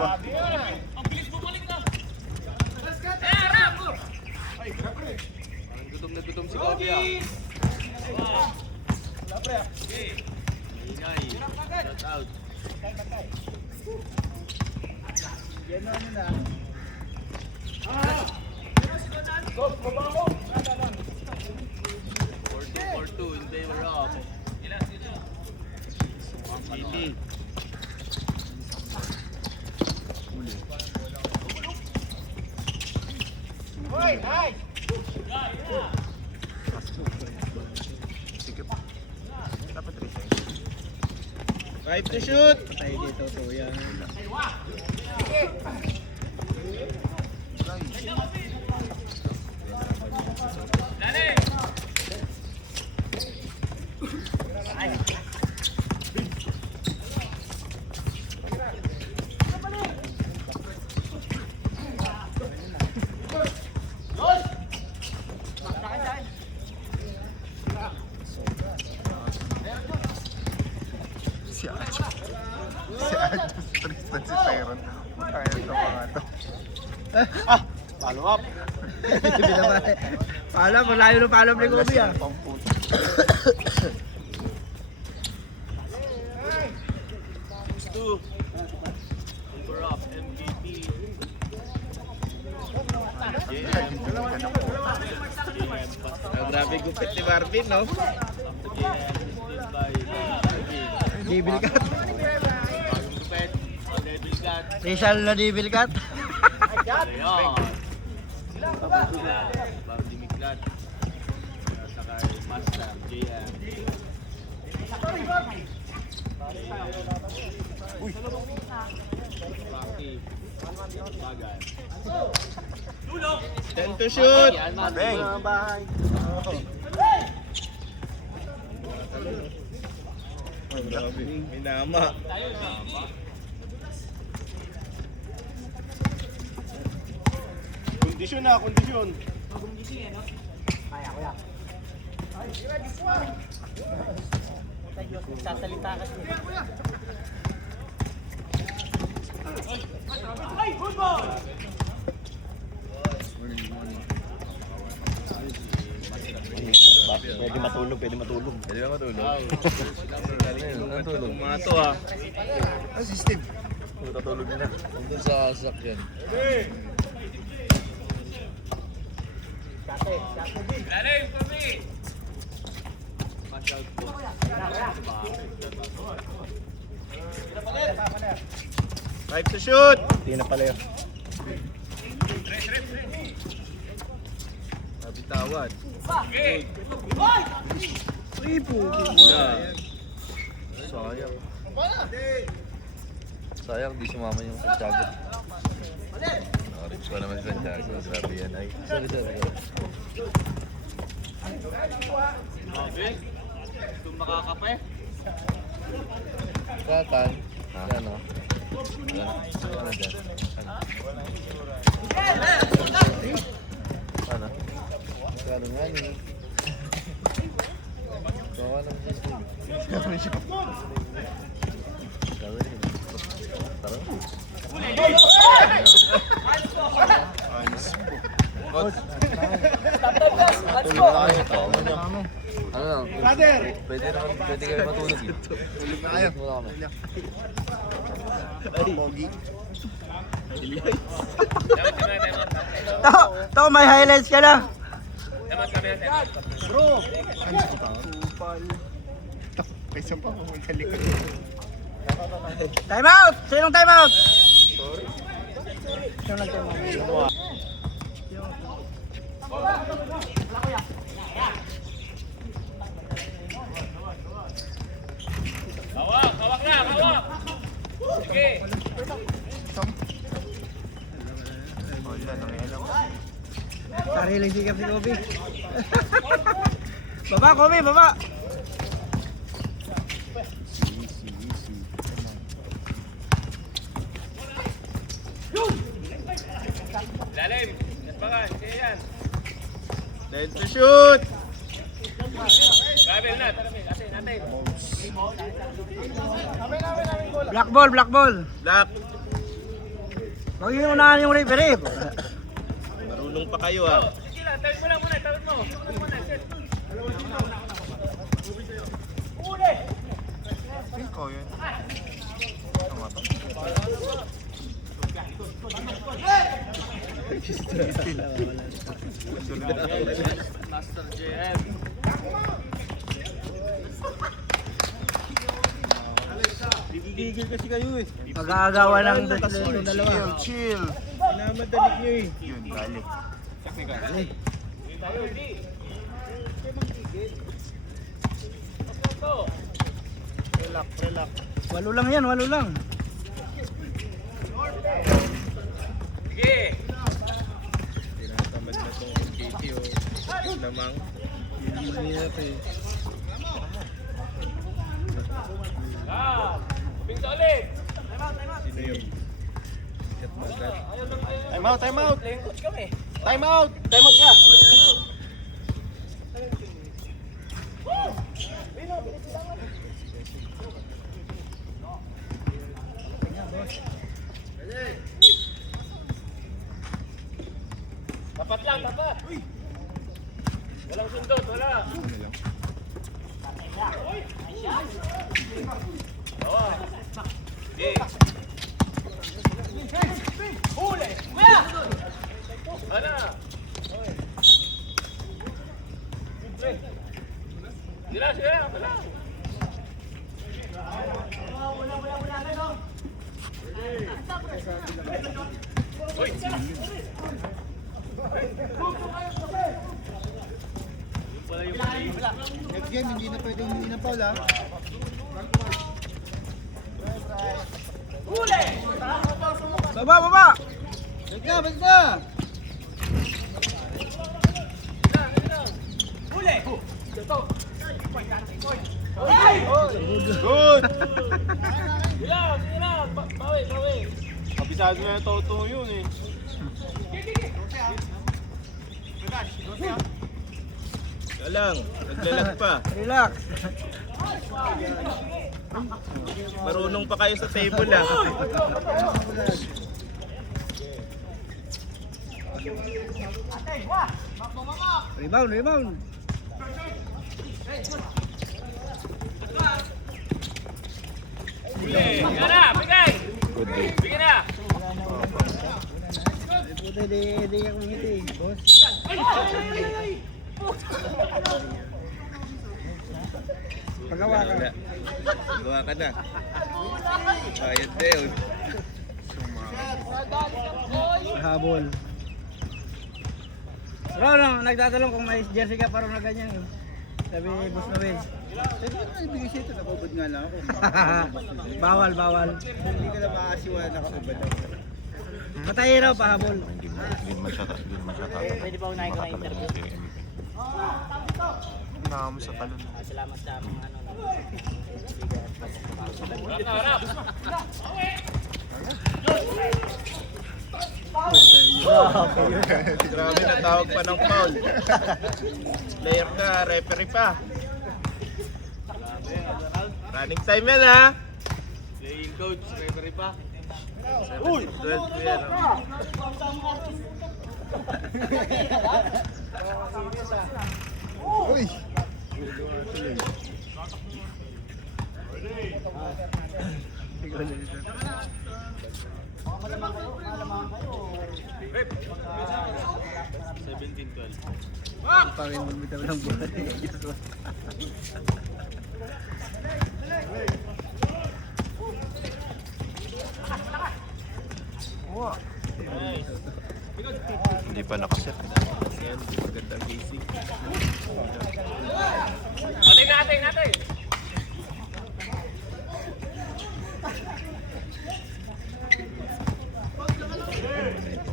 ba? Ang bilis bumalik na. Gutom na gutom si Kobe ah. Ingay. Shout out. Four two in favor of City. Sige pa. Dapat resign. 5 to shoot. Patay dito to yan. Si Adjo. Si Adjo. Tristan si Tyron. Kaya ito mga to. Follow up. Paalam, malayo na paalam ni Kobe ah. Two. Favor of MVP. Grabe gupit ni Marvin, no? Devil cut. Rizal na devil cut. Bang Dimiklat. Saka Master JM. Rocky. Bagay. 10 to shoot. Bang! Bahay. Ay, grabe. Minama. Kondisyon na, kondisyon. Sasalita kasi. Pwede matulog, pwede matulog. Pwede ba matulog? Natulog. Mga to ah. Ang system. Natulog na. Nandun sa sasakyan. Lalim, kami. Masyal po. Five to shoot. Hindi na pala yun. Nabitawan. Uy, puto. Sayang. Sayang, di sumama yung Santiago. Orange pa naman si Santiago. Sabi yan ay. Sorry. Okay. Kung makakape. Kakan. Ano? Ano dyan? Ano? Kano nga ni? Gawa naman siya siya. Gano'n siya. Gawa rin. Tara. Ayos po. Ano lang? Pwede kayo matulog. Tulog na kayo. Muna kami. Pogi. To, may highlights ka na. Bro! Ano ko ba? Kupal. Kaysa pa ako sa likod. Time out! Sinong time out? Hawak na, hawak. Sige. Wala, nangyayalaw. Sariling sikap si Kobe. Baba, Kobe, baba. Lalim. Espangan. Sige yan. Then to shoot. Grabe na. Atin. Black ball, black ball. Black. Huwag yung unahan yung referee. Marunong pa kayo ah. Sige lang, tawid mo lang muna, tawid mo. Tawid mo muna, set. Feel ko yun. Tama to. Master JM. Gigigil kasi kayo eh. Mag-aagawa ng dalawa. Chill, chill. Pinamadalik nyo eh. Yun, dali. Tayo, hindi. Relax, relax. Walo lang yan, walo lang. Sige. Tinatamad na tong MKT o lamang. Mahirap eh. Pinto ulit. Sino yun? Shot magat. Time out, time out. Playing coach kami. Time out. Time out ka. Tapat lang, tapat. Walang sundot, wala. Dawa. Sige. Huli! Ana! Sila, sila, wala. Uy! Next game, hindi na pwede humingi ng foul ah. Baba, baba! Balik na, balik na! Good. Sila, sila! Bawi, bawi! Kabisado na yung toto yun eh. Kaya lang, naglalag pa. Relax. Marunong pa kayo sa table ah. Rebound, rebound. Huli! Bigyan na! Bigay! Good day. Bigyan na! Puta, di ako ngiti, boss. Pagawa ka. Wala. Gawa ka na. Ayun din. Habol. Ron, nagtatanong kung may jersey ka parang na ganyan. Sabi, Boss Noel. Sabi ko na ibigay siya ito, nakubad nga lang ako. Bawal, bawal. Hindi ka na makasiwa na nakubad ako. Patay raw, pahabol. Hindi naman siya Pwede ba unahin ko na interview? Nakamo sa talon. Salamat sa mga ano. Harap na, harap! Grabe, natawag pa ng foul. Player ka, referee pa. Running time yan ha. Playing coach, referee pa. 7-12 ko yan. Uy! Pangin mo bitaw ng buhay. Wow. Hindi pa nakaset. Yan, maganda ang basic. Atay na, atay, atay!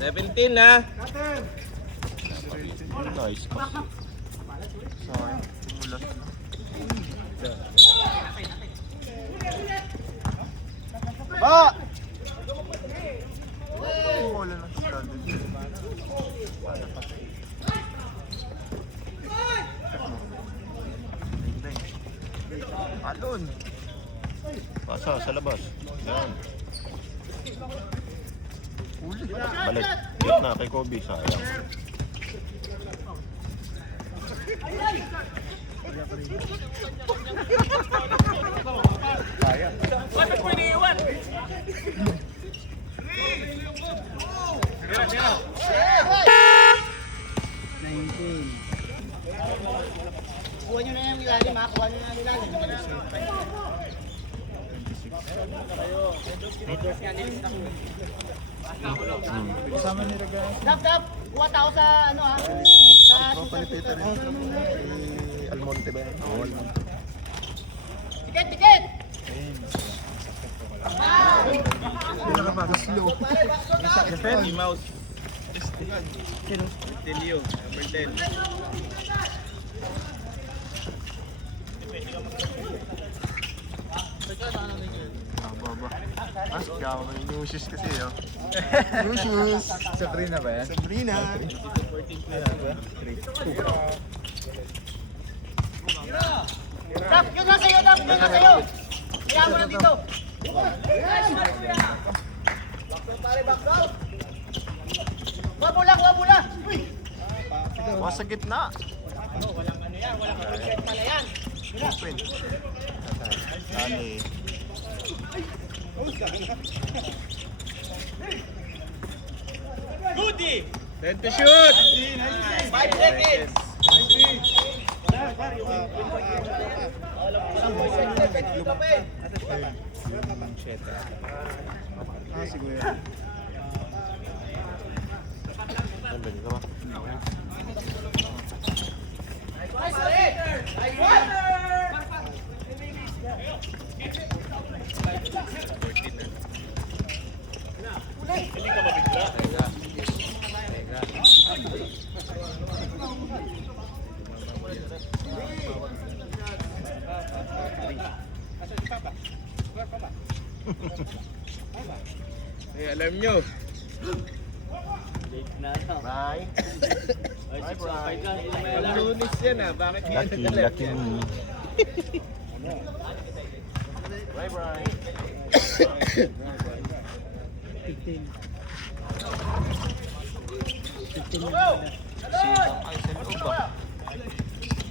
17 ha. Nice kasi. Sayang. Tumulas na. Ba! Wala na si Brandon. Alon! Pasa sa labas. Yan. Uli. Balik. Hit na kay Kobe. Sayang. Bakit mo iniiwan? Kuha nyo na yung ilalim ha, kuha nyo na yung ilalim. Dap, kuha tao sa ano ha? Sa Palipita rin. Si Almonte ba yan? Oo, Almonte. tiket! Sino ka pa? Slow. Mickey Mouse. Tilio, number 10. Baba. Gawa may new shoes kasi oh. New shoes. Sabrina ba yan? Sabrina. Dap, yun na sa'yo, Dap, yun na sa'yo! Kaya mo na dito! Kuha mula! Uy! Mga sa gitna. Walang ano yan, walang concept pala yan! Open. Dali. Goody! 10 to shoot! 5 seconds! Siguro. Nandun ka ba? Eh, alam nyo. Bye. Lunis yan ah. Bakit yan Lucky, nag-alam lucky yan? me. Bye, Brian. 15.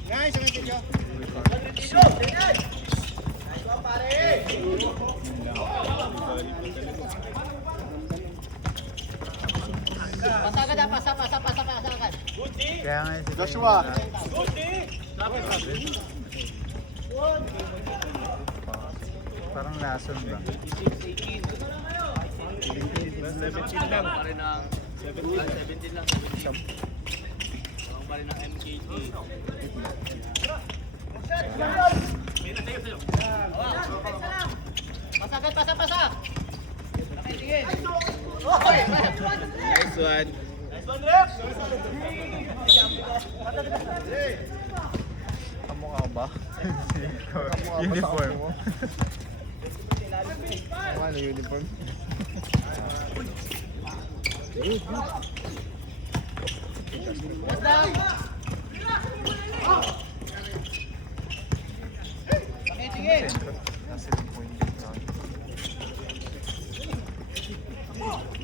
Guys, ang itinyo! Pasagad ha, pasagad! Kaya nga si Joshua. Parang lason ba? 17 lang. Pasagad, pasa! Nice one. Kamukha ko ba? Uniform mo. Ano uniform? Pakitingin! Nasa yung point lang.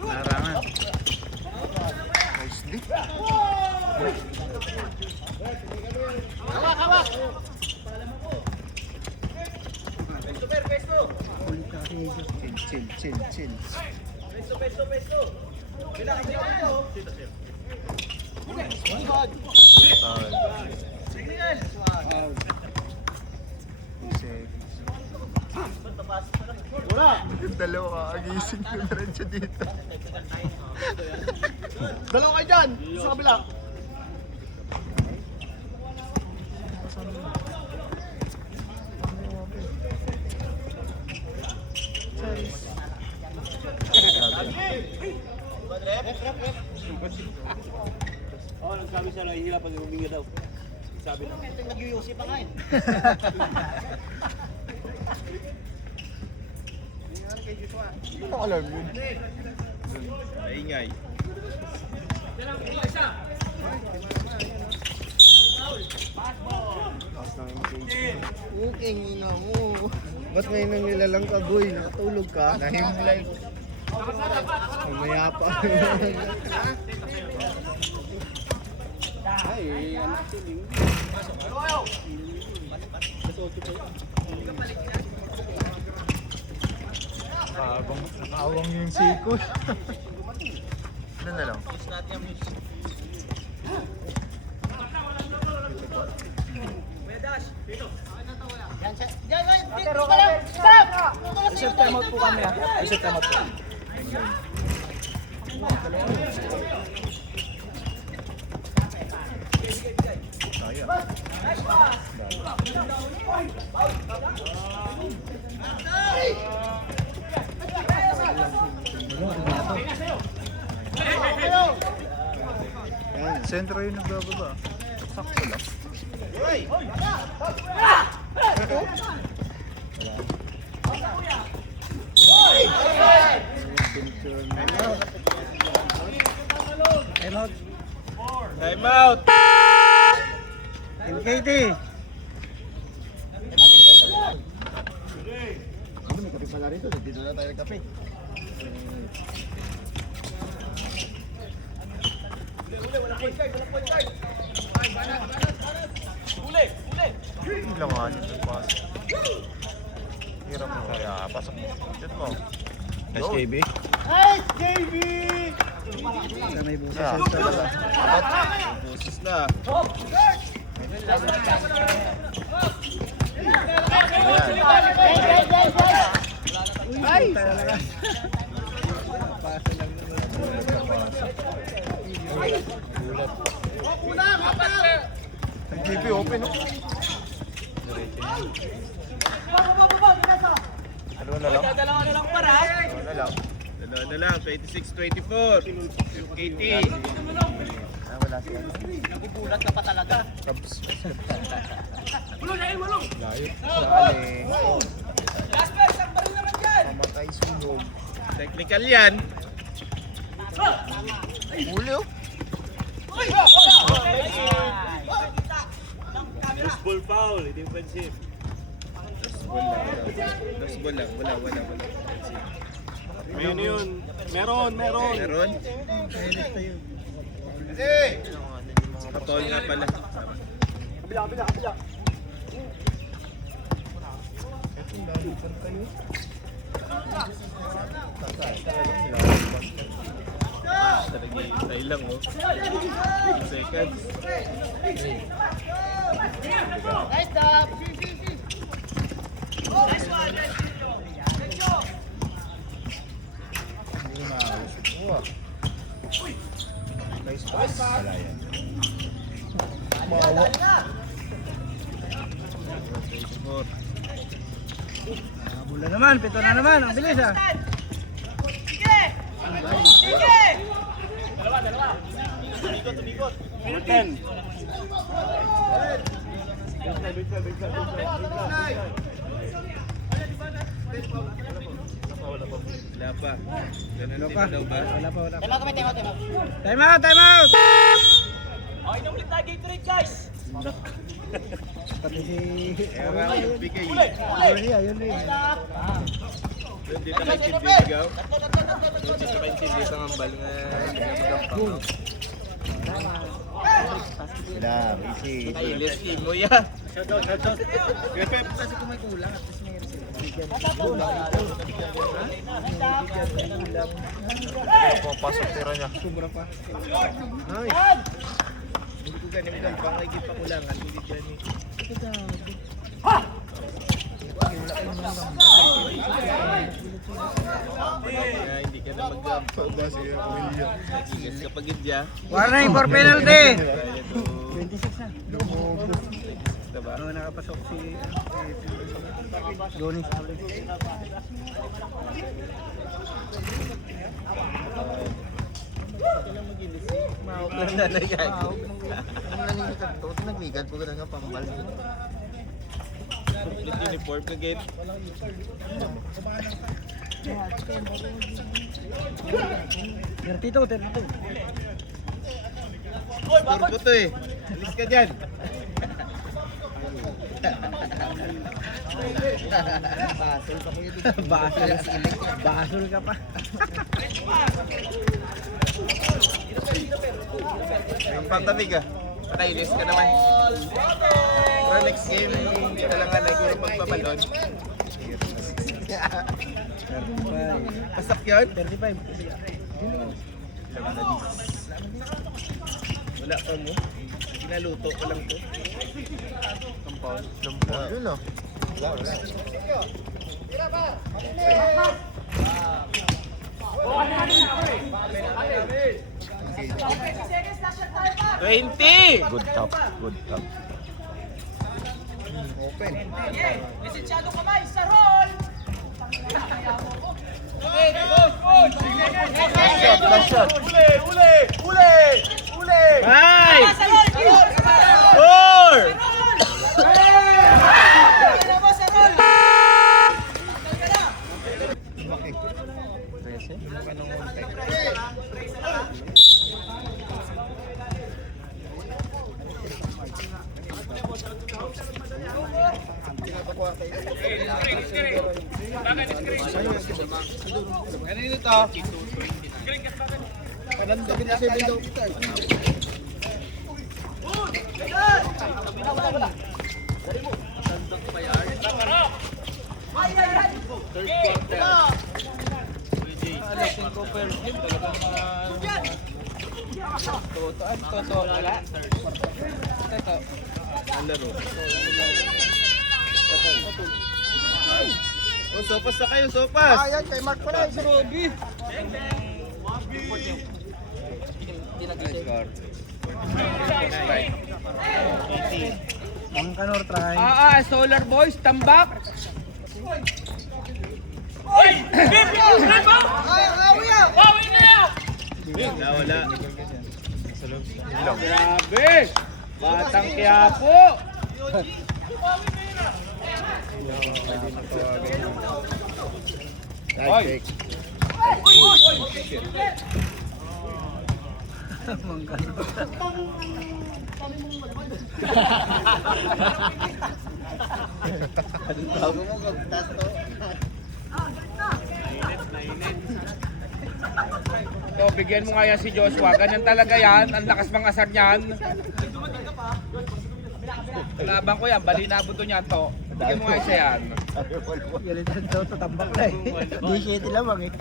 Narangan. Nicely. Hawak! Chill. Yung dalawa kakagising ko na rin siya dito. Dalawa kayo dyan! Sa kabila! Oo, nagsabi siya na hihila pag huminga daw. Sabi na. Ito nag-UC pa nga eh. Ano alam yun? Maingay. Okay, ina mo. Ba't may nangilalang ka, boy? Nakatulog ka? Nahimlay. Mamaya pa. Ay, ano siling? Awang yung siko. Ano na lang? Isang time out po kami ha. Isang time out po. Yan, sentro yung nagbababa. Sakto lang. Time out. Time out! MKT. May kape pala rito. Dito na tayo kape. Ilang nga nito pas. Hirap mo kaya pasok mo. Shoot mo. Nice KB. May busa. Yeah, talaga. Boses na. Ang GP open oh. Dalawa na lang. Dalawa na lang. Dalawa na lang, 26-24. KT. Ah, wala siya. Nagugulat ka pa talaga. Cubs. Layo. Sali. Mamatay sunog. Technical yan. Huli oh. Loose ball foul, hindi offensive. Lost ball lang. Wala. Ayun yun. Meron. Meron? Patol nga pala. Talagang lang oh. 2 seconds. Hindi na maayos. Nice pass. Wala yan. Mawa. Score. Bola naman, pito na naman. Ang bilis ha. Ten. Wala pa. Ganun Wala din pa. daw ba? Wala pa. Time out. Pati si... Kaya nga ako bigay. Ayun rin. Doon dito kay Chid bibigyaw. Doon dito kay Chid dito ang bal nga. Sila, easy. Ay, Leslie mo ya. Pumapasok tira niya. Sobra pa. Hindi ko ganun pangagip pa kulangan. Hindi dyan eh. Kaya hindi ka na mag-gampa. Yes, kapag idya. Warning for penalty. Kaya to. 26 na. Diba? Oo, nakapasok si... Johnny. Mahok lang na nagagawa. Ang naninikat to, tinagligad po ka nga pambal. Uniform ka gate. Tertito. Turbo to eh. Alis ka dyan. Basol ka pa. Ang pantabig ah. Nakainis ka naman. Pero next game, hindi ka lang nga nagulong magpabalon. Pasak yun? 35. Wala pa mo. Ginaluto ko lang to. Lampol yun ah. Good top. Open. Last shot. Five! 4! Kanino to? Kanandogin na sa window. Ang laro. Oh, sopas na kayo, sopas! Ayan, kay Mark pala. Si Robby. Ang kanor try. Solar Boys, tambak. Nawala. Grabe! Batang Quiapo! Oy! So, bigyan mo nga yan si Joshua. Ganyan talaga yan. Ang lakas mga asar niyan. Labang ko yan. Balinabo to niyan to. Bigyan mo nga isa yan. Galitan daw to tambak na eh. Di siya lamang eh.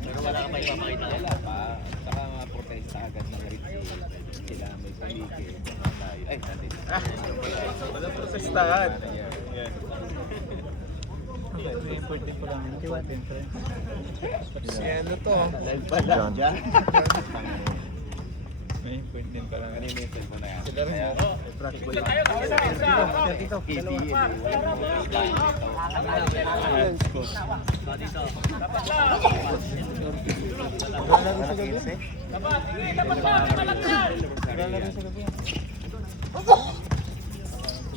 Pero wala ka pa ipapakita. Wala pa. Saka protesta agad ng Ritzy. Sila may paligid. Ay, nandito. Wala protestahan. Important ko lang. Kiwat yun, pre. Si ano to? John. May point din pa lang. Kanina yung cellphone na yan. Sila rin. Dito,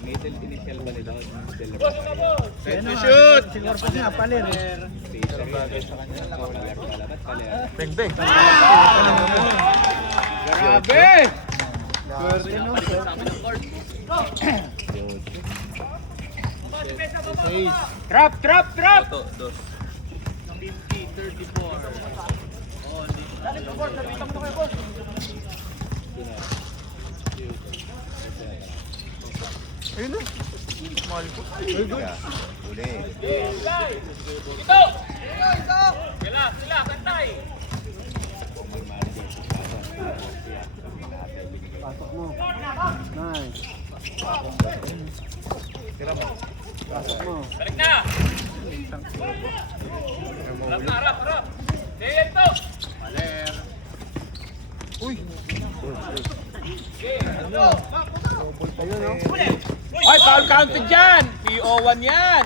Middle initial ba nila? Set to shoot! Siguro pa nga, palir eh. Bang, bang. Grabe! Trap, trap, trap! Dos. Ayun na. Mahal ko. Uli. Pasok mo. Nice. Pasok mo. Balik na! Harap, harap! Sayan to! Maler! Uy. Ayun o. Ay, foul counted dyan! PO1 yan!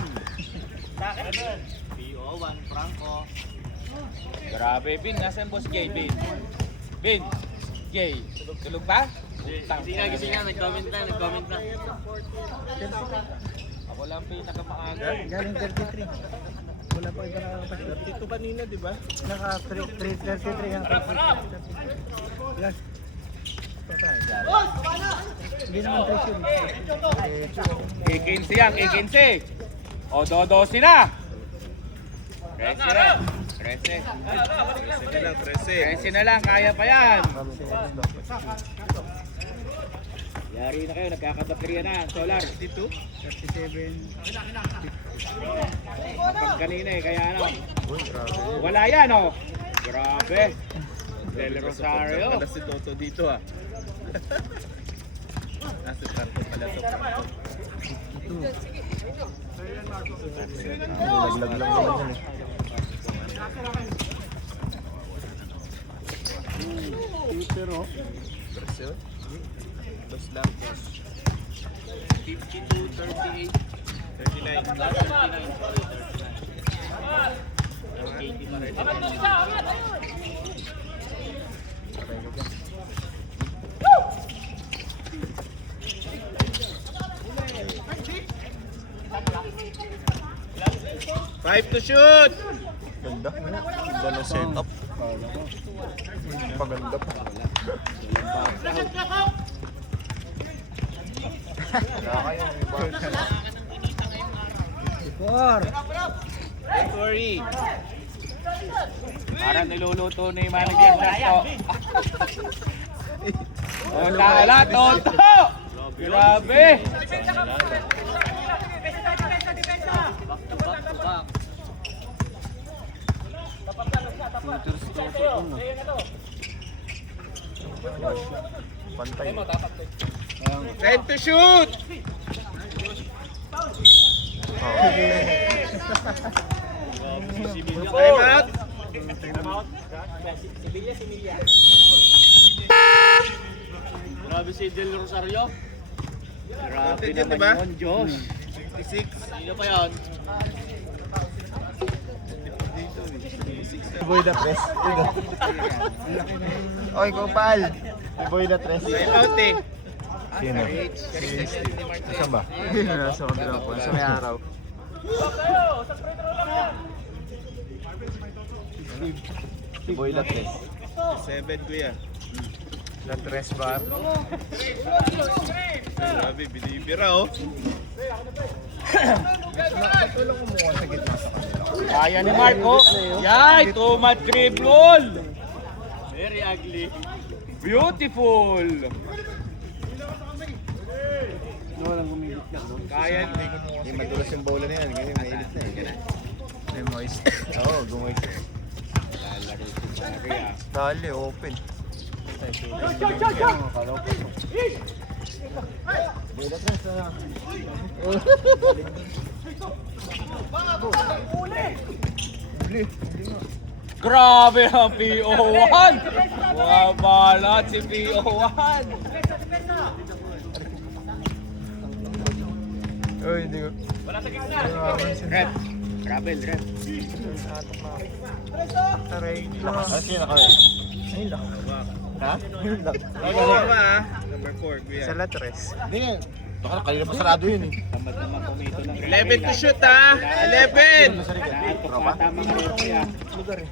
Grabe, Bin. Nasaan boss Jay, Bin? Bin! Jay, tulog pa? Gising na, nag-comment na. Ako lang pinakamaaga. Galing 33. Wala pa iba nakakapasok. Ito kanina, di ba? Naka 33 ang Yan. Hindi naman 3 yun. A15 yan, A15. O, dodosi na. 13 na. 13. 13 lang, 13. 13 na lang, kaya pa yan. Yari na kayo, nagkakabaterya na. Solar. 37. Pag kanina eh, kaya ano. Wala yan oh. Grabe. Del Rosario. Pala si Toto dito ah. Nasa tarto pala to. Laglag lang naman yun eh. Presyo. Dos lang. 52, 38. 39. Five to shoot! Ganda. Ganda ng setup. Paganda pa. Four. Don't worry. Para niluluto ni Manager Dasto. O lala, Toto! Grabe! Pantay. Time to shoot! Time out! Grabe si Del Rosario. Grabe Content yun, naman diba? yun, Diyos. 56. Sino pa yun? Boy the press. Oy, Kopal. Boy the press. Time out eh. Sino? Saan ba? Nasa kabilang po. Sa may araw. Boy the press. 7 kuya. The tres bar. Grabe, binibira oh. Tulong mo sa gitna sa kanila. Kaya ni Marco. Yay! Too much dribble! Very ugly. Beautiful! Kaya ni... Hindi madulas yung bola na yan. Ngayon mainit na eh. May moist. Oo, gumoist. Lalaro si Maria. Dali, open. Grabe ang PO1! Wabalat si PO1! Uy, hindi ko. Rep! Gravel, rep! Taray. Ah, sino ka? Ayun lang. Ha? Ayun lang. Tama ah. Number 4 kuya. Sa latres. Hindi nga. Baka kanina pa sarado yun eh. Tamad naman kumito ng 11 to shoot ah. 11! Naantok pa tama ng referee ah. Lugar eh.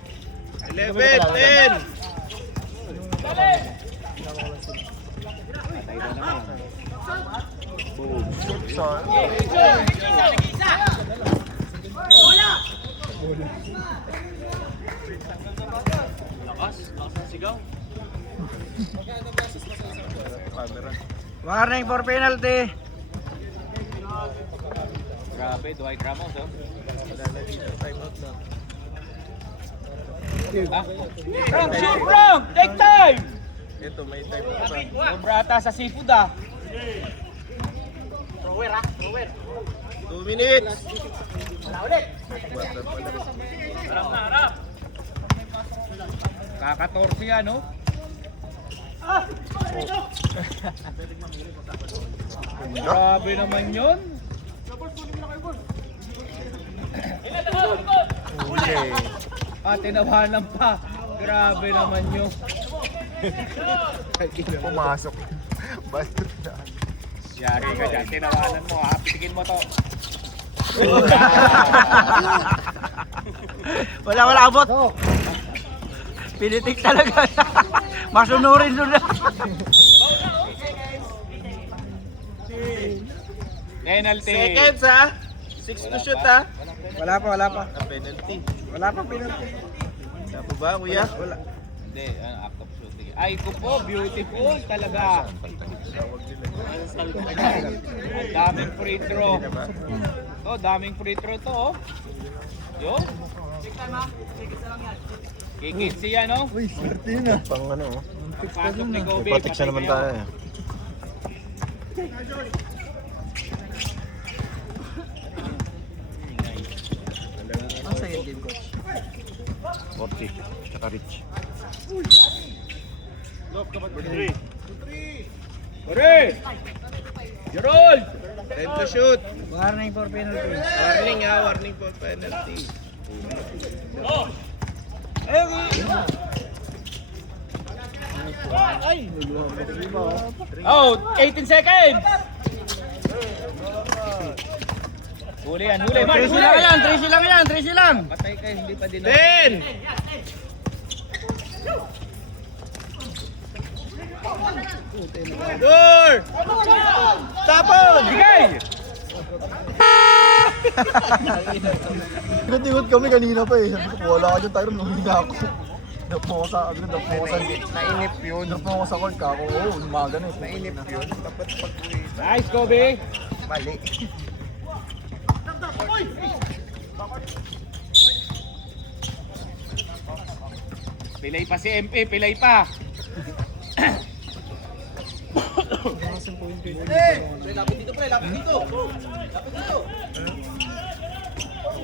11, 10! Patay na naman. Boom. Sorry. Lakas ang sigaw. Warning for penalty. Grabe, Dwight Ramos oh. Frank, shoot Frank! Take time! Ito, may time pa. Sobrata sa seafood ah. 2 minutes! Kaka-14 yan no? Grabe naman yun. Huli. tinawanan pa. Grabe naman yun. Pumasok. Balot na. Yari ka dyan, tinawanan mo ha. Pitigin mo to. Wala abot. Pilitik talaga. Masunurin doon na. Penalty. Seconds ha. 6 to shoot ha. Wala pa. Na penalty. Wala pa penalty. Sabi ba kuya? Wala. Hindi, act of shooting. Ay ko po, beautiful talaga. Ang daming free throw. Oh, daming free throw to oh. Yo. Kikinsi yan oh. Uy, swerte yun ah. Pang ano oh. Pasok ni Kobe. May protection naman tayo eh. Ang saya game coach. Morty, tsaka Rich. Pare! Gerald! Time to shoot. Warning for penalty. Warning ha. Warning for penalty. Out! 18 seconds! Huli yan, huli! Mark, 3 huli! lang yan, 3 lang. Patay ka, hindi pa din. 10! Door! Tapon! Bigay! Ikot-ikot kami kanina pa eh. Sabi ko, wala ka dyan tayo, nahuli ako. Naposa yun. Naposa court ka ako. Oo, umaga na eh. Nainip yun. Dapat pag-uwi. Nice, Kobe! Mali. Pilay pa si MP, pilay pa!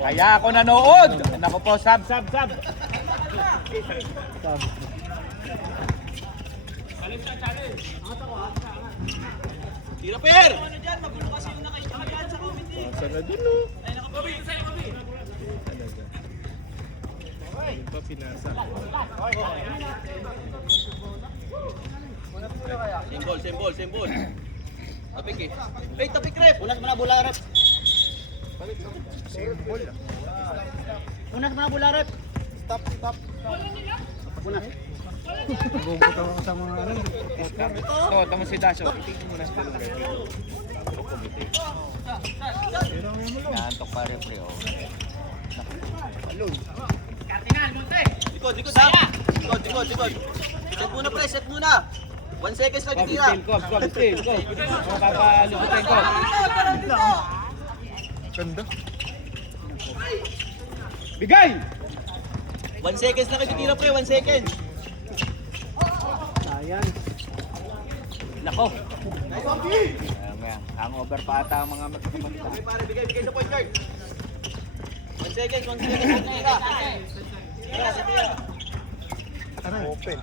Kaya ako nanood! Naku po, sub! Tira per! Symbol. Tapik eh. Hey, tapik rep! Unas mo na bola rep. Unas mga bularot. Stop. Gugutom ako sa mga ano. Ito, tama si Dasho. Itigin mo na sa tulong. Naantok pa rin, pre. Likod. Set muna. 1 seconds lang itira. Still, go. Papalubutin ko. Ganda. Bigay! 1 seconds lang itira pre, 1 second. Sayang. Nako. Hangover pa ata ang mga magkakamanta. Okay pare, bigay sa point guard. 1 seconds lang itira. Open.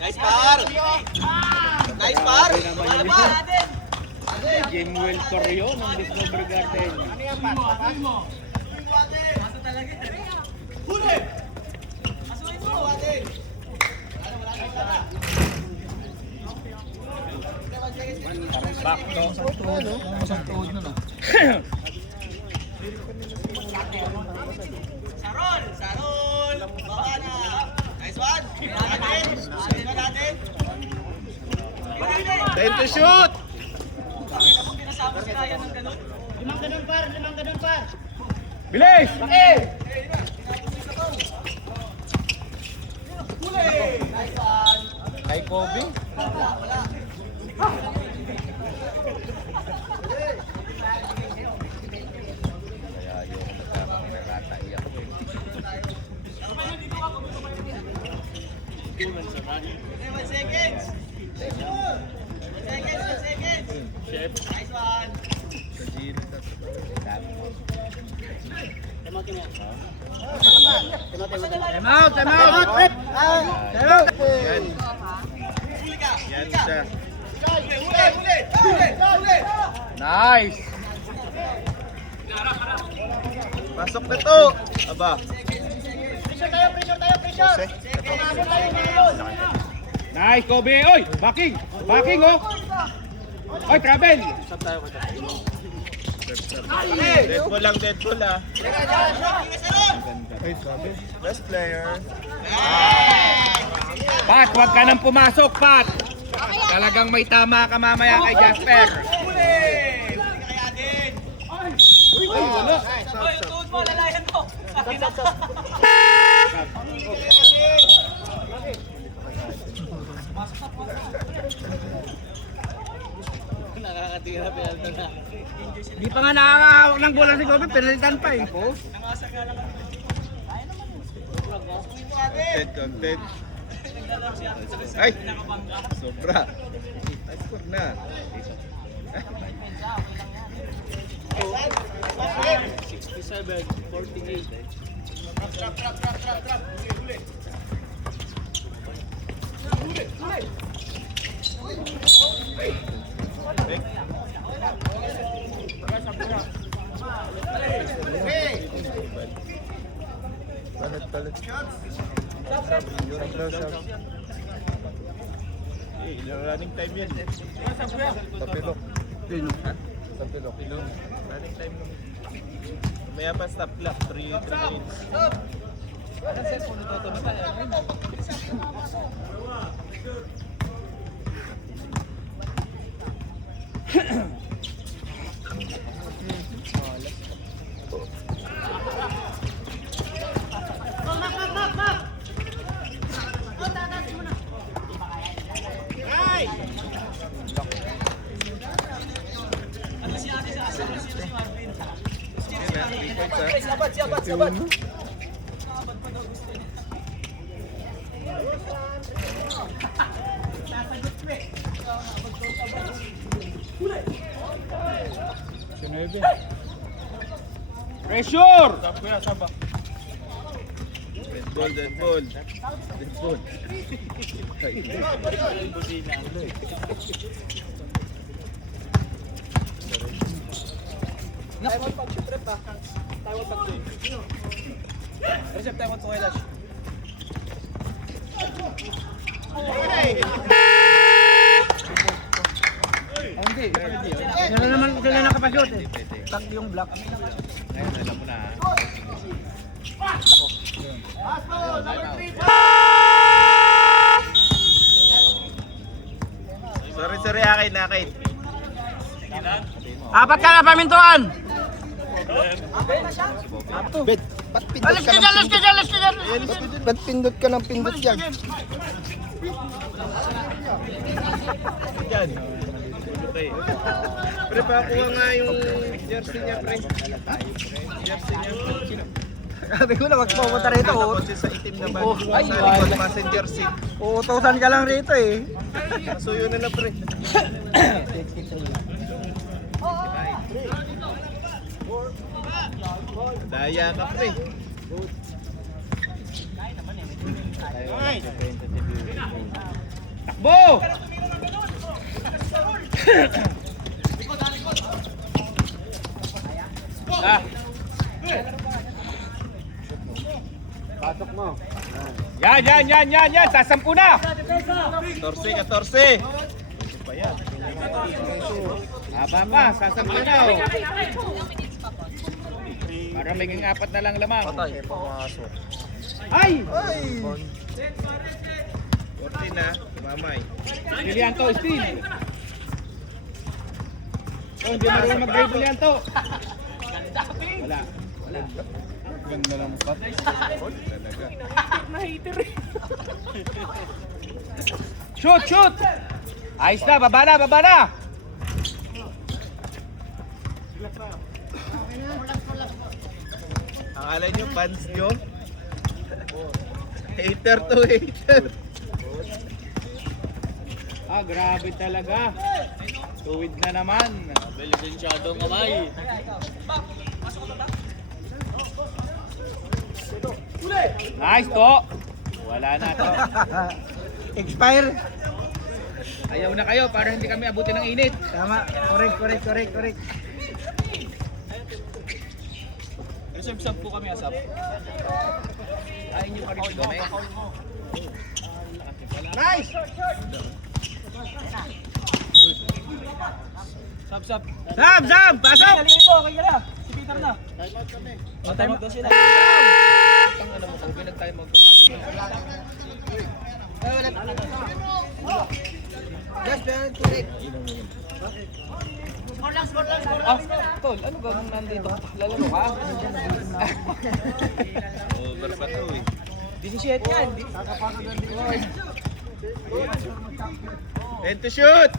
Nice par. Game well Torrio ng Discover Garden. Back to. Isang tuhod nun ah. Sarol. Baka na. Nice one. Natin. Time to shoot. Limang ganun par. Bilis! Kay Kobe. Kaya ayoko magkama may nakataiyak. 1 seconds. 1 seconds. Chef. Nice one. Time out. Yan siya. Nice! Pasok na to. Aba. Nice, Kobe. Oy, backing. Backing, oh. Oy, travel. Deadpool lang, Deadpool ah. Best player. Pat, huwag ka nang pumasok, Pat. Talagang may tama ka mamaya kay Jasper. Di pa nga nakakahawak ng bola si Kobe, penalitan pa eh. Content. Ay! Sobra. Ay, score na. Palit. Eh, ilang running time yan. Tapilok. Tapilok. Running time naman. Mamaya pa stop clock, 3 minutes. Pressure! Deadpool. Sila naman sila nakapashoot eh. Tag yung block. Ngayon, alam mo na ha. Sorry, akin. Apat ka na, pamintuan! Alis ka dyan! Ba't pindot ka ng pindot dyan? Yan. Okay. Pre, pakuha nga yung jersey niya, pre. Jersey niya. Sabi ko na, wag pumunta rito. Kasi sa itim na bag. Sa likod passenger seat. Uutusan ka lang rito eh. Suyo na na, pre. Daya ka, pre. Takbo! Ah. Pasok mo. Yan. Sasampu na. 14. Pa yan. Haba pa, sasampu na. Oh. Para maging apat na lang lamang. Patay. Pumasok. Ay! 14 na. Mamay. Julianto, steal. Oh, hindi marunong mag-grade Julianto. Wala. Ganda ng cut. Shoot! Ayos na, baba na. Akala nyo, fans nyo? Hater to hater. Ah, grabe talaga. Tuwid na naman. Belisensyado kamay. Nice to. Wala na to. Expire. Ayaw na kayo para hindi kami abutin ng init. Tama. Correct. Reserve sub po kami asap. Ayaw niyo pa rin si Gomez? Nice! Sab! Pasok! Galingan ko, okay ka na. Si Peter na. Time out daw sila. Ang alam mo, kung tayo magpapabuli. Yes, Ben, correct. Tol, ano gawin nandito? Lalaro ka? Over pa to eh. 17 yan. 10 to shoot!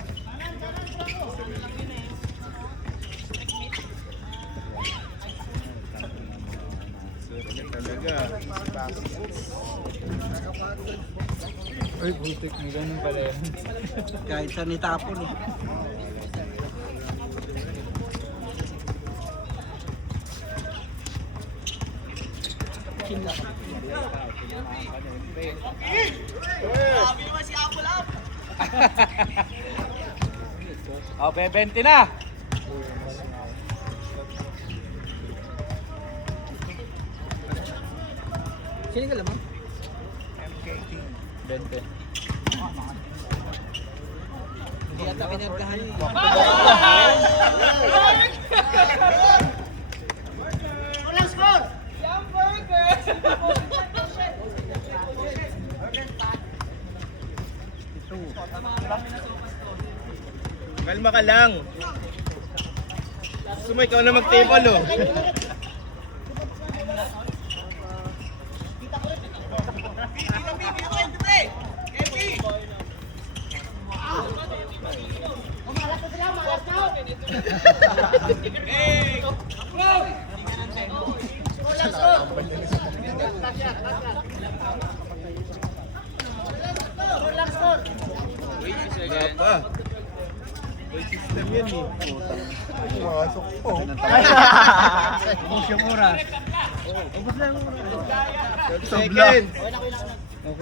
Talaga. Uy, butik mo ganun pala yan. Kahit saan itapon eh. Okay, 20 na. Sino ka lamang? Hindi ata pinagkahan eh. Kalma ka lang. Gusto mo ikaw na mag-table oh. Wala pa. May system yan eh. Pumasok po. Ubus yung oras. Ubus na yung oras. 12 seconds.